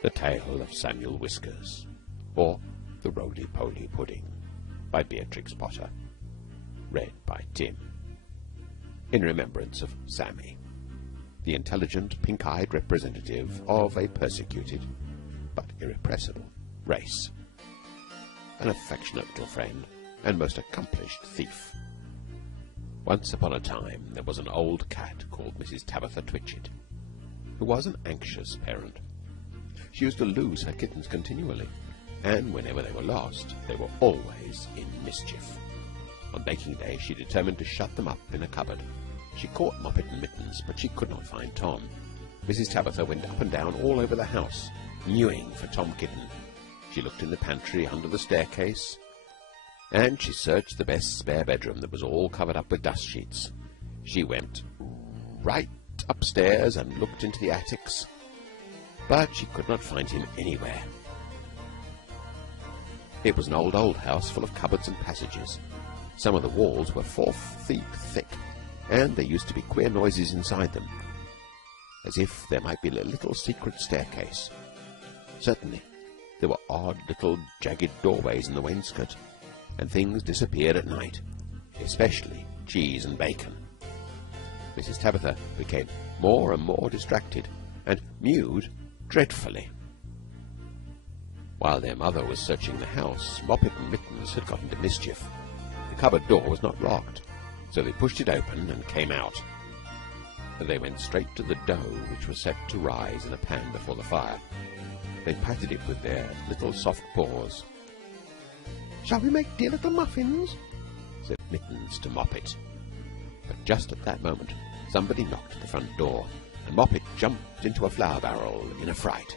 The Tale of Samuel Whiskers, or The Roly-Poly Pudding, by Beatrix Potter. Read by Tim. In remembrance of Sammy, the intelligent, pink-eyed representative of a persecuted but irrepressible race, an affectionate little friend and most accomplished thief. Once upon a time there was an old cat called Mrs. Tabitha Twitchit, who was an anxious parent. She used to lose her kittens continually, and whenever they were lost, they were always in mischief. On baking day, she determined to shut them up in a cupboard. She caught Moppet and Mittens, but she could not find Tom. Mrs. Tabitha went up and down all over the house, mewing for Tom Kitten. She looked in the pantry, under the staircase, and she searched the best spare bedroom that was all covered up with dust sheets. She went right upstairs and looked into the attics, but she could not find him anywhere. It was an old house full of cupboards and passages. Some of the walls were 4 feet thick, and there used to be queer noises inside them, as if there might be a little secret staircase. Certainly, there were odd little jagged doorways in the wainscot, and things disappeared at night, especially cheese and bacon. Mrs. Tabitha became more and more distracted, and mewed dreadfully. While their mother was searching the house, Moppet and Mittens had got into mischief. The cupboard door was not locked, so they pushed it open and came out. They went straight to the dough, which was set to rise in a pan before the fire. They patted it with their little soft paws. "Shall we make dear little muffins?" said Mittens to Moppet. But just at that moment somebody knocked at the front door, and Moppet jumped into a flour barrel in a fright.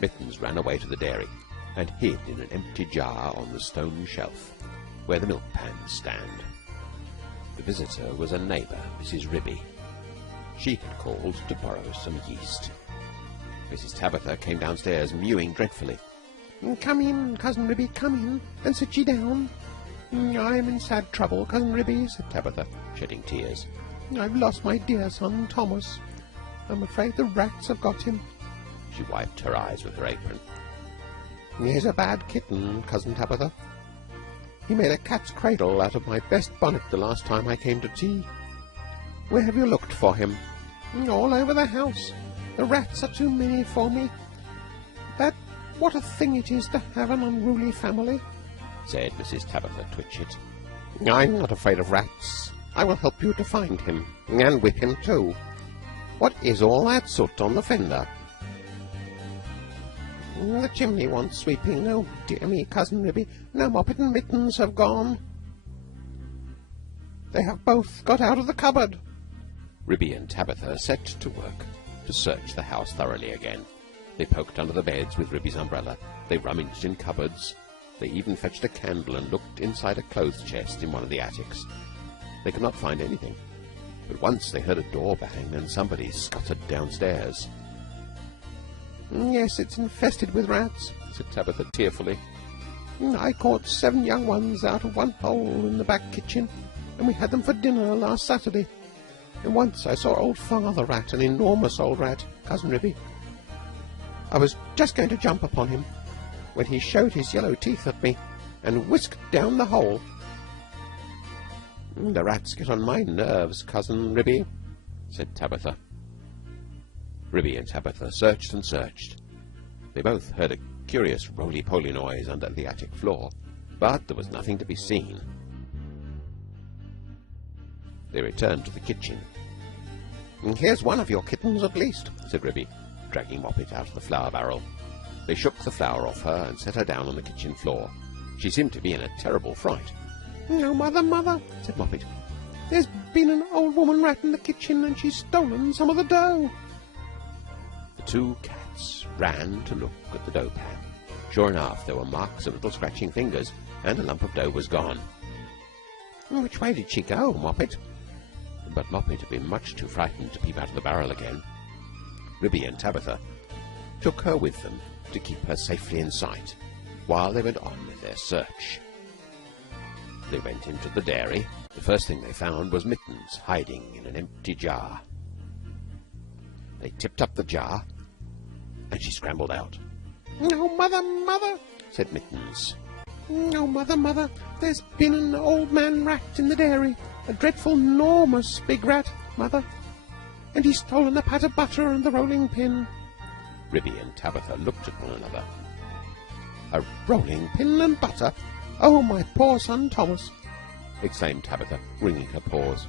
Mittens ran away to the dairy and hid in an empty jar on the stone shelf where the milk pans stand. The visitor was a neighbour, Mrs. Ribby. She had called to borrow some yeast. Mrs. Tabitha came downstairs, mewing dreadfully. "Come in, Cousin Ribby, come in, and sit ye down." "I'm in sad trouble, Cousin Ribby," said Tabitha, shedding tears. "I've lost my dear son, Thomas. I'm afraid the rats have got him." She wiped her eyes with her apron. "He's a bad kitten, Cousin Tabitha. He made a cat's cradle out of my best bonnet the last time I came to tea. Where have you looked for him?" "All over the house. The rats are too many for me. But what a thing it is to have an unruly family," said Mrs. Tabitha Twitchit. "I'm not afraid of rats. I will help you to find him, and whip him too. What is all that soot on the fender?" "The chimney wants sweeping. Oh, dear me, Cousin Ribby. Now Moppet and Mittens have gone. They have both got out of the cupboard." Ribby and Tabitha set to work to search the house thoroughly again. They poked under the beds with Ribby's umbrella. They rummaged in cupboards. They even fetched a candle and looked inside a clothes chest in one of the attics. They could not find anything, but once they heard a door bang and somebody scuttered downstairs. "Yes, it's infested with rats," said Tabitha tearfully. "I caught 7 young ones out of one hole in the back kitchen, and we had them for dinner last Saturday. And once I saw old Father Rat, an enormous old rat, Cousin Ribby. I was just going to jump upon him when he showed his yellow teeth at me and whisked down the hole." "The rats get on my nerves, Cousin Ribby," said Tabitha. Ribby and Tabitha searched and searched. They both heard a curious roly-poly noise under the attic floor, but there was nothing to be seen. They returned to the kitchen. "Here's one of your kittens at least," said Ribby, dragging Moppet out of the flour barrel. They shook the flour off her and set her down on the kitchen floor. She seemed to be in a terrible fright. "Oh, mother, mother," said Moppet, "there's been an old woman rat in the kitchen, and she's stolen some of the dough." The 2 cats ran to look at the dough pan. Sure enough, there were marks of little scratching fingers, and a lump of dough was gone. "Which way did she go, Moppet?" But Moppet had been much too frightened to peep out of the barrel again. Ribby and Tabitha took her with them to keep her safely in sight while they went on with their search. They went into the dairy. The first thing they found was Mittens hiding in an empty jar. They tipped up the jar and she scrambled out. "Oh, Mother, Mother," said Mittens. "Oh, Mother, Mother, there's been an old man rat in the dairy, a dreadful, enormous big rat, Mother, and he's stolen the pat of butter and the rolling pin." Ribby and Tabitha looked at one another. "A rolling pin and butter? Oh, my poor son Thomas!" exclaimed Tabitha, wringing her paws.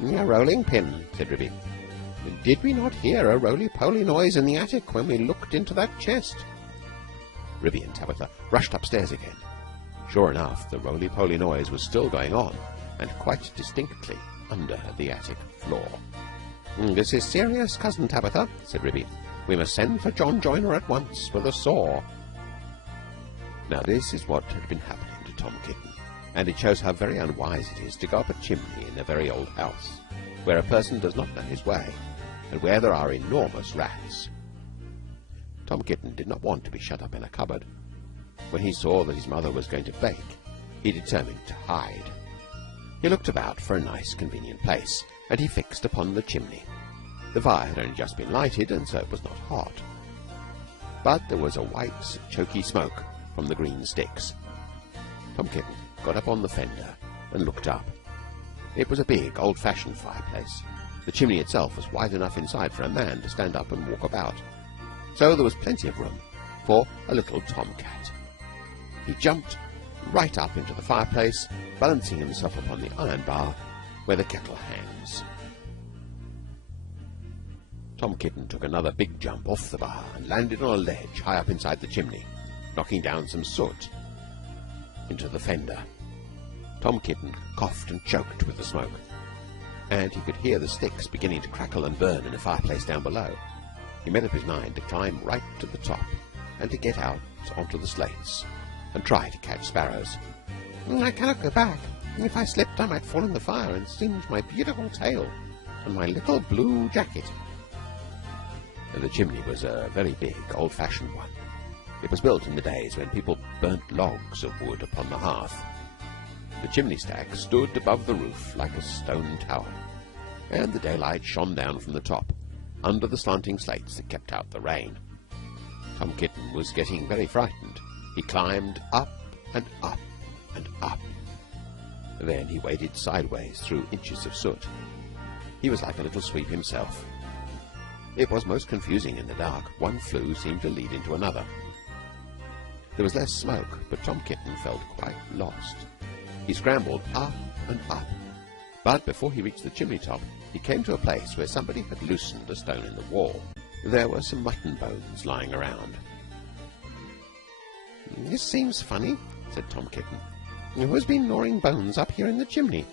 "A rolling pin," said Ribby. "Did we not hear a roly-poly noise in the attic when we looked into that chest?" Ribby and Tabitha rushed upstairs again. Sure enough, the roly-poly noise was still going on, and quite distinctly under the attic floor. "This is serious, Cousin Tabitha," said Ribby. "We must send for John Joiner at once with a saw." Now this is what had been happening to Tom Kitten, and it shows how very unwise it is to go up a chimney in a very old house, where a person does not know his way, and where there are enormous rats. Tom Kitten did not want to be shut up in a cupboard. When he saw that his mother was going to bake, he determined to hide. He looked about for a nice, convenient place, and he fixed upon the chimney. The fire had only just been lighted, and so it was not hot. But there was a white, choky smoke from the green sticks. Tom Kitten got up on the fender and looked up. It was a big, old-fashioned fireplace. The chimney itself was wide enough inside for a man to stand up and walk about. So there was plenty of room for a little tomcat. He jumped right up into the fireplace, balancing himself upon the iron bar where the kettle hangs. Tom Kitten took another big jump off the bar and landed on a ledge high up inside the chimney, knocking down some soot into the fender. Tom Kitten coughed and choked with the smoke, and he could hear the sticks beginning to crackle and burn in the fireplace down below. He made up his mind to climb right to the top and to get out onto the slates and try to catch sparrows. "I cannot go back. If I slipped, I might fall in the fire and singe my beautiful tail and my little blue jacket." The chimney was a very big, old-fashioned one. It was built in the days when people burnt logs of wood upon the hearth. The chimney stack stood above the roof like a stone tower, and the daylight shone down from the top under the slanting slates that kept out the rain. Tom Kitten was getting very frightened. He climbed up and up and up. Then he waded sideways through inches of soot. He was like a little sweep himself. It was most confusing in the dark. One flue seemed to lead into another. There was less smoke, but Tom Kitten felt quite lost. He scrambled up and up, but before he reached the chimney top, he came to a place where somebody had loosened a stone in the wall. There were some mutton bones lying around. "This seems funny," said Tom Kitten. "Who has been gnawing bones up here in the chimney?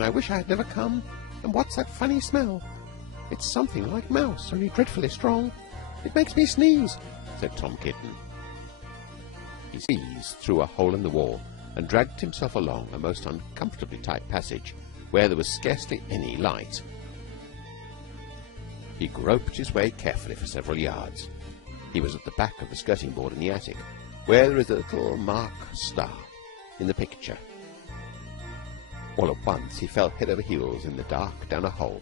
I wish I had never come. And what's that funny smell? It's something like mouse, only dreadfully strong. It makes me sneeze," said Tom Kitten. He sneezed through a hole in the wall and dragged himself along a most uncomfortably tight passage where there was scarcely any light. He groped his way carefully for several yards. He was at the back of the skirting board in the attic, where there is a little mark star in the picture. All at once he fell head over heels in the dark down a hole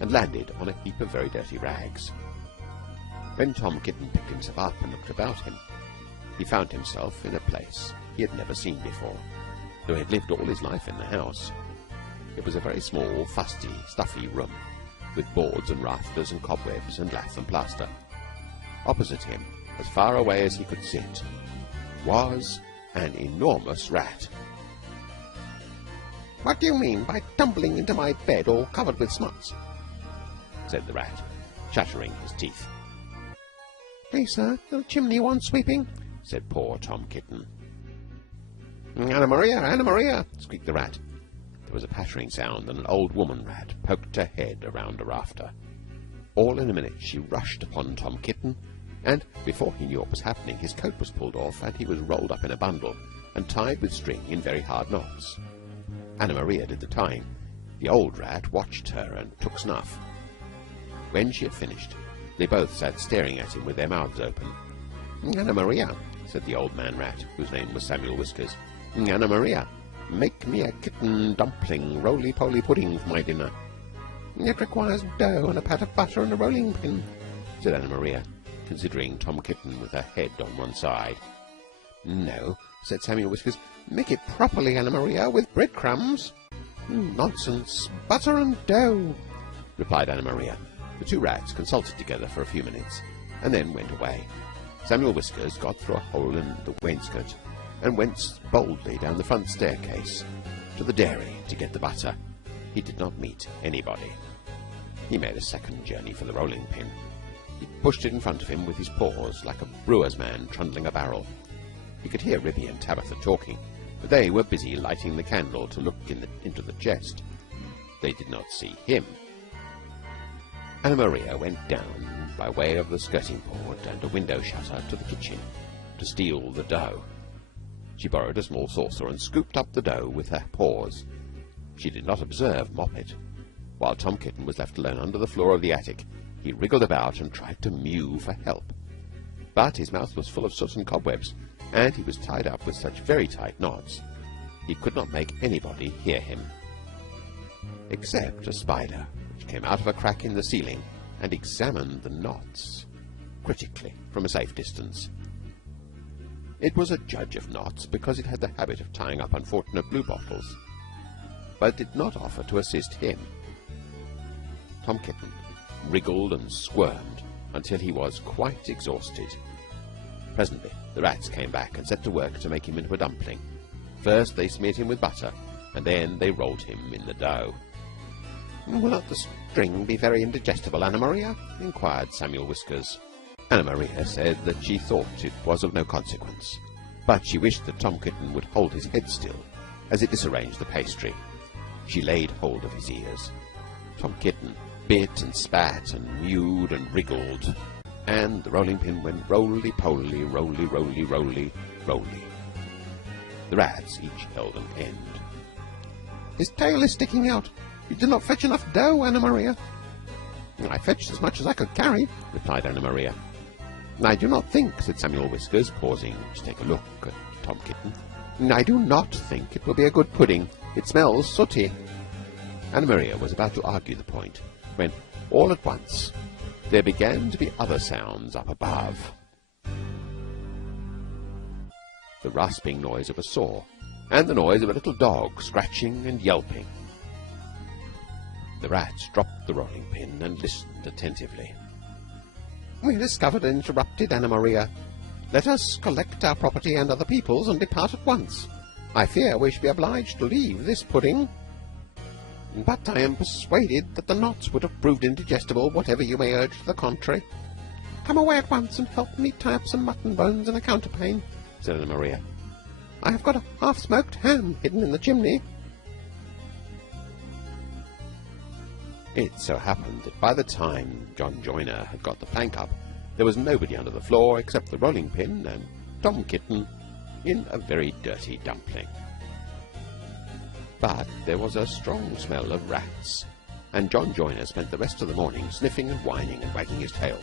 and landed on a heap of very dirty rags. When Tom Kitten picked himself up and looked about him, he found himself in a place he had never seen before, though he had lived all his life in the house. It was a very small, fusty, stuffy room, with boards and rafters and cobwebs and lath and plaster. Opposite him, as far away as he could sit, was an enormous rat. "What do you mean by tumbling into my bed all covered with smuts?" said the rat, chattering his teeth. "Please, sir, the chimney wants sweeping," said poor Tom Kitten. "Anna Maria, Anna Maria!" squeaked the rat. There was a pattering sound, and an old woman rat poked her head around a rafter. All in a minute she rushed upon Tom Kitten, and before he knew what was happening, his coat was pulled off, and he was rolled up in a bundle and tied with string in very hard knots. Anna Maria did the tying. The old rat watched her and took snuff. When she had finished, they both sat staring at him with their mouths open. "Anna Maria," said the old man rat, whose name was Samuel Whiskers. "Anna Maria, make me a kitten dumpling roly-poly pudding for my dinner. It requires dough and a pat of butter and a rolling pin," said Anna Maria. considering Tom Kitten with her head on one side. "No," said Samuel Whiskers. "Make it properly, Anna Maria, with breadcrumbs." "Nonsense. Butter and dough," replied Anna Maria. The two rats consulted together for a few minutes, and then went away. Samuel Whiskers got through a hole in the wainscot and went boldly down the front staircase to the dairy to get the butter. He did not meet anybody. He made a second journey for the rolling pin. He pushed it in front of him with his paws, like a brewer's man trundling a barrel. He could hear Ribby and Tabitha talking, but they were busy lighting the candle to look into the chest. They did not see him. Anna Maria went down by way of the skirting board and a window shutter to the kitchen to steal the dough. She borrowed a small saucer and scooped up the dough with her paws. She did not observe Moppet. While Tom Kitten was left alone under the floor of the attic, he wriggled about and tried to mew for help. But his mouth was full of soot and cobwebs, and he was tied up with such very tight knots he could not make anybody hear him, except a spider, which came out of a crack in the ceiling and examined the knots critically from a safe distance. It was a judge of knots because it had the habit of tying up unfortunate bluebottles, but did not offer to assist him. Tom Kitten wriggled and squirmed until he was quite exhausted. Presently the rats came back and set to work to make him into a dumpling. First they smeared him with butter, and then they rolled him in the dough. "Will not the string be very indigestible, Anna Maria?" inquired Samuel Whiskers. Anna Maria said that she thought it was of no consequence, but she wished that Tom Kitten would hold his head still as it disarranged the pastry. She laid hold of his ears. Tom Kitten bit and spat and mewed and wriggled, and the rolling pin went roly-poly, roly-roly, roly-roly. The rats each held an end. "His tail is sticking out. You did not fetch enough dough, Anna Maria." "I fetched as much as I could carry," replied Anna Maria. "I do not think," said Samuel Whiskers, pausing to take a look at Tom Kitten, "I do not think it will be a good pudding. It smells sooty." Anna Maria was about to argue the point when, all at once, there began to be other sounds up above. The rasping noise of a saw, and the noise of a little dog scratching and yelping. The rats dropped the rolling pin and listened attentively. "We discovered and interrupted, Anna Maria. Let us collect our property and other people's and depart at once. I fear we shall be obliged to leave this pudding. But I am persuaded that the knots would have proved indigestible, whatever you may urge to the contrary. Come away at once and help me tie up some mutton bones and a counterpane," said Anna Maria. "I have got a half-smoked ham hidden in the chimney." It so happened that by the time John Joiner had got the plank up, there was nobody under the floor except the rolling pin and Tom Kitten in a very dirty dumpling. But there was a strong smell of rats, and John Joiner spent the rest of the morning sniffing and whining and wagging his tail,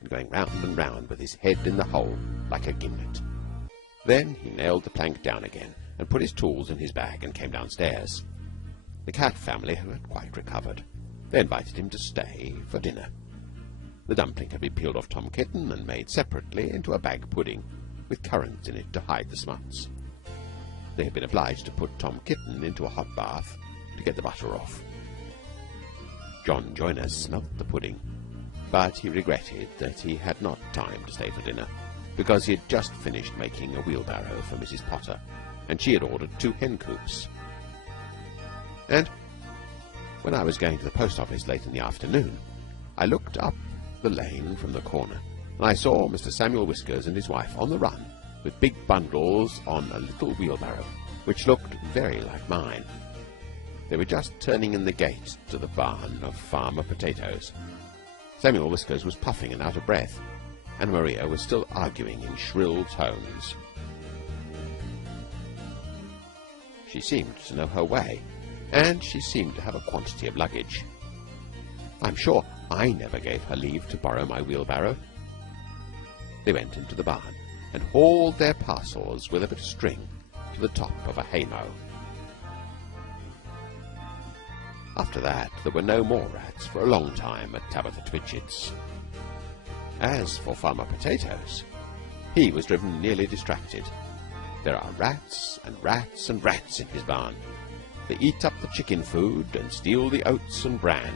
and going round and round with his head in the hole like a gimlet. Then he nailed the plank down again and put his tools in his bag and came downstairs. The cat family had quite recovered. They invited him to stay for dinner. The dumpling had been peeled off Tom Kitten and made separately into a bag pudding, with currants in it to hide the smuts. They had been obliged to put Tom Kitten into a hot bath to get the butter off. John Joiner smelt the pudding, but he regretted that he had not time to stay for dinner, because he had just finished making a wheelbarrow for Mrs. Potter, and she had ordered 2 hen coops. And when I was going to the post office late in the afternoon, I looked up the lane from the corner, and I saw Mr. Samuel Whiskers and his wife on the run, with big bundles on a little wheelbarrow, which looked very like mine. They were just turning in the gate to the barn of Farmer Potatoes. Samuel Whiskers was puffing and out of breath. Anna Maria was still arguing in shrill tones. She seemed to know her way, and she seemed to have a quantity of luggage. I'm sure I never gave her leave to borrow my wheelbarrow. They went into the barn and hauled their parcels with a bit of string to the top of a haymow. After that, there were no more rats for a long time at Tabitha Twitchit's. As for Farmer Potatoes, he was driven nearly distracted. There are rats and rats and rats in his barn. They eat up the chicken food and steal the oats and bran,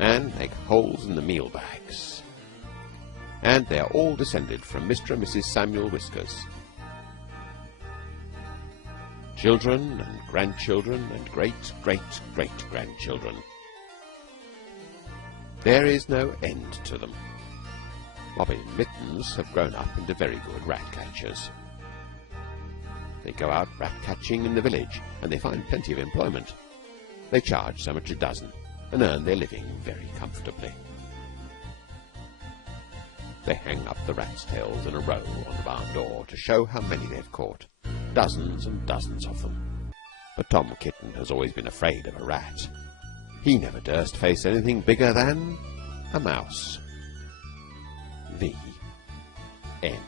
and make holes in the meal bags. And they are all descended from Mr. and Mrs. Samuel Whiskers. Children and grandchildren and great-great-great-grandchildren. There is no end to them. Bobbie and Mittens have grown up into very good rat catchers. They go out rat catching in the village, and they find plenty of employment. They charge so much a dozen, and earn their living very comfortably. They hang up the rats' tails in a row on the barn door to show how many they've caught. Dozens and dozens of them. But Tom Kitten has always been afraid of a rat. He never durst face anything bigger than a mouse. The end.